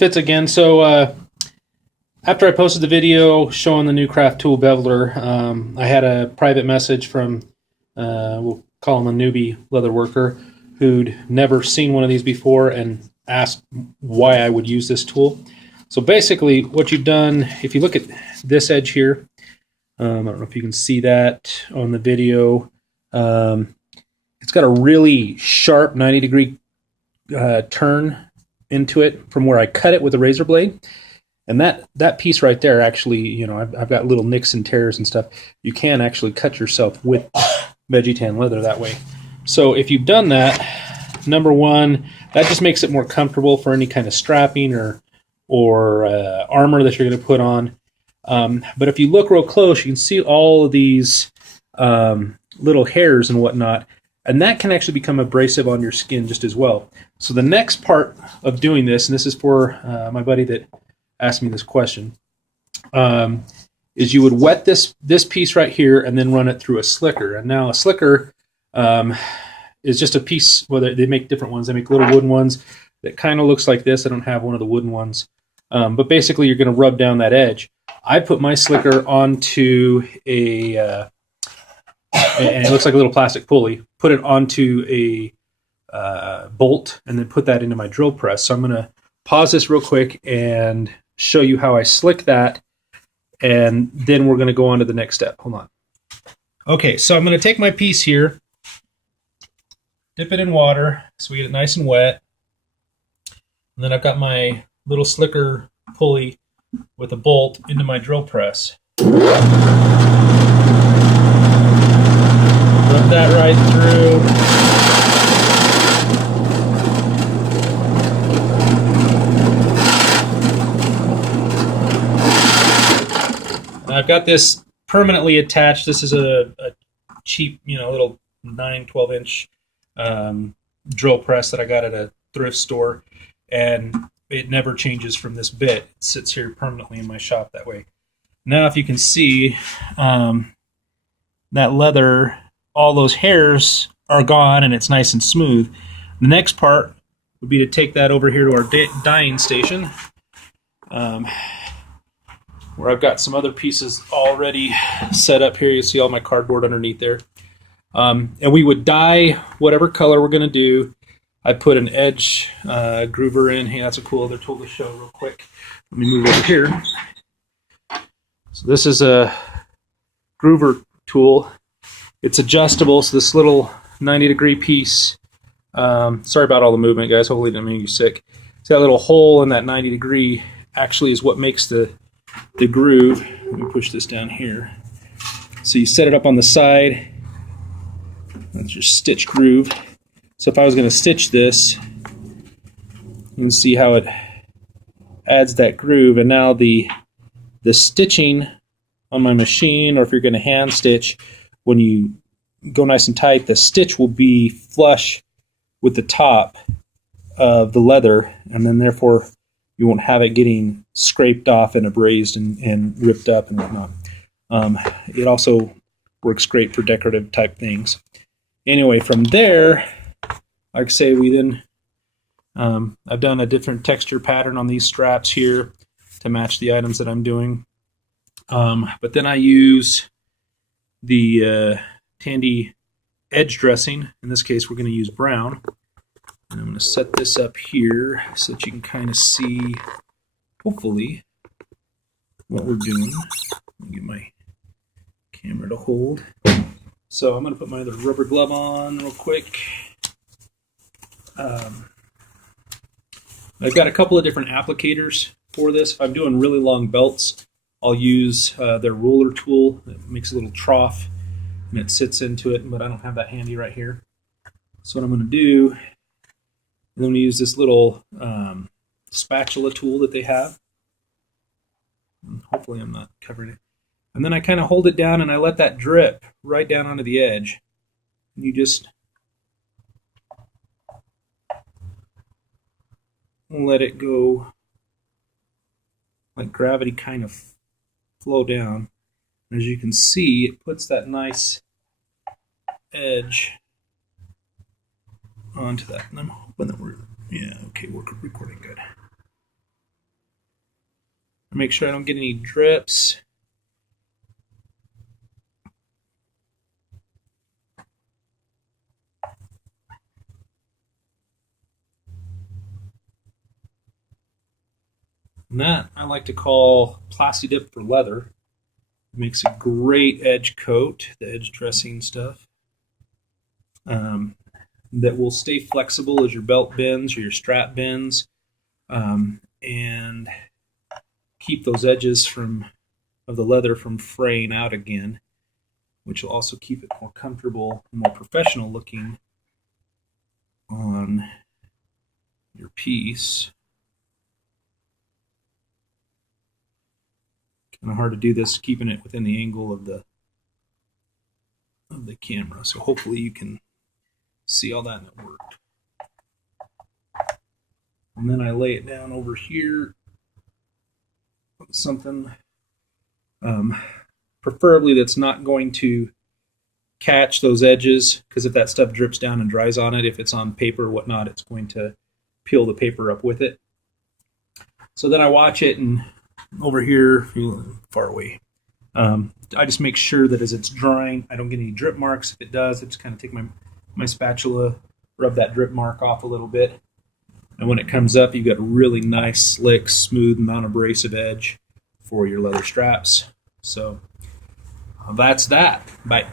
Fits again. So after I posted the video showing the new craft tool beveler, I had a private message from, we'll call him a newbie leather worker, who'd never seen one of these before and asked why I would use this tool. So basically what you've done, if you look at this edge here, I don't know if you can see that on the video, it's got a really sharp 90-degree turn into it from where I cut it with a razor blade. And that piece right there, actually, you know, I've got little nicks and tears and stuff. You can actually cut yourself with Veggie-Tan leather that way. So if you've done that, number one, that just makes it more comfortable for any kind of strapping or armor that you're going to put on. But if you look real close, you can see all of these little hairs and whatnot, and that can actually become abrasive on your skin just as well. So the next part of doing this, and this is for my buddy that asked me this question, is you would wet this piece right here and then run it through a slicker. And now a slicker is just a piece, well, they make different ones. They make little wooden ones that kind of looks like this. I don't have one of the wooden ones. But basically you're going to rub down that edge. I put my slicker onto and it looks like a little plastic pulley, put it onto a bolt, and then put that into my drill press. So I'm going to pause this real quick and show you how I slick that, and then we're going to go on to the next step. Hold on. Okay, so I'm going to take my piece here, dip it in water so we get it nice and wet, and then I've got my little slicker pulley with a bolt into my drill press. Rub that right through. Now I've got this permanently attached. This is a cheap, little 9-12 inch drill press that I got at a thrift store, and it never changes from this bit. It sits here permanently in my shop that way. Now if you can see, that leather, all those hairs are gone and it's nice and smooth. The next part would be to take that over here to our dyeing station, where I've got some other pieces already set up here. You see all my cardboard underneath there. And we would dye whatever color we're going to do. I put an edge groover in. Hey, that's a cool other tool to show real quick. Let me move over here. So this is a groover tool. It's adjustable, so this little 90-degree piece, sorry about all the movement, guys, hopefully it didn't make you sick. See that little hole in that 90-degree actually is what makes the groove. Let me push this down here. So you set it up on the side. That's your stitch groove. So if I was going to stitch this, you can see how it adds that groove. And now the stitching on my machine, or if you're going to hand stitch, when you go nice and tight, the stitch will be flush with the top of the leather, and then therefore you won't have it getting scraped off and abrased and ripped up and whatnot. It also works great for decorative type things. Anyway, from there, like I say, we then, I've done a different texture pattern on these straps here to match the items that I'm doing. But then I use the Tandy edge dressing. In this case, we're going to use brown. And I'm going to set this up here so that you can kind of see, hopefully, what we're doing. Let me get my camera to hold. So I'm going to put my other rubber glove on real quick. I've got a couple of different applicators for this. If I'm doing really long belts, I'll use their roller tool. It makes a little trough and it sits into it, but I don't have that handy right here. So what I'm going to do, I'm going to use this little spatula tool that they have. And hopefully I'm not covering it. And then I kind of hold it down and I let that drip right down onto the edge. And you just let it go, like gravity kind of flow down. As you can see, it puts that nice edge onto that. And I'm hoping that we're recording good. Make sure I don't get any drips. And that I like to call Plasti-Dip for leather. It makes a great edge coat, the edge dressing stuff, that will stay flexible as your belt bends or your strap bends, and keep those edges of the leather from fraying out again, which will also keep it more comfortable, more professional looking on your piece. Kind of hard to do this keeping it within the angle of the camera, so hopefully you can see all that and it worked. And then I lay it down over here, something preferably that's not going to catch those edges, because if that stuff drips down and dries on it, if it's on paper or whatnot, it's going to peel the paper up with it. So then I watch it, and over here, far away, I just make sure that as it's drying, I don't get any drip marks. If it does, I just kind of take my spatula, rub that drip mark off a little bit. And when it comes up, you've got a really nice, slick, smooth, non-abrasive edge for your leather straps. So that's that. Bye.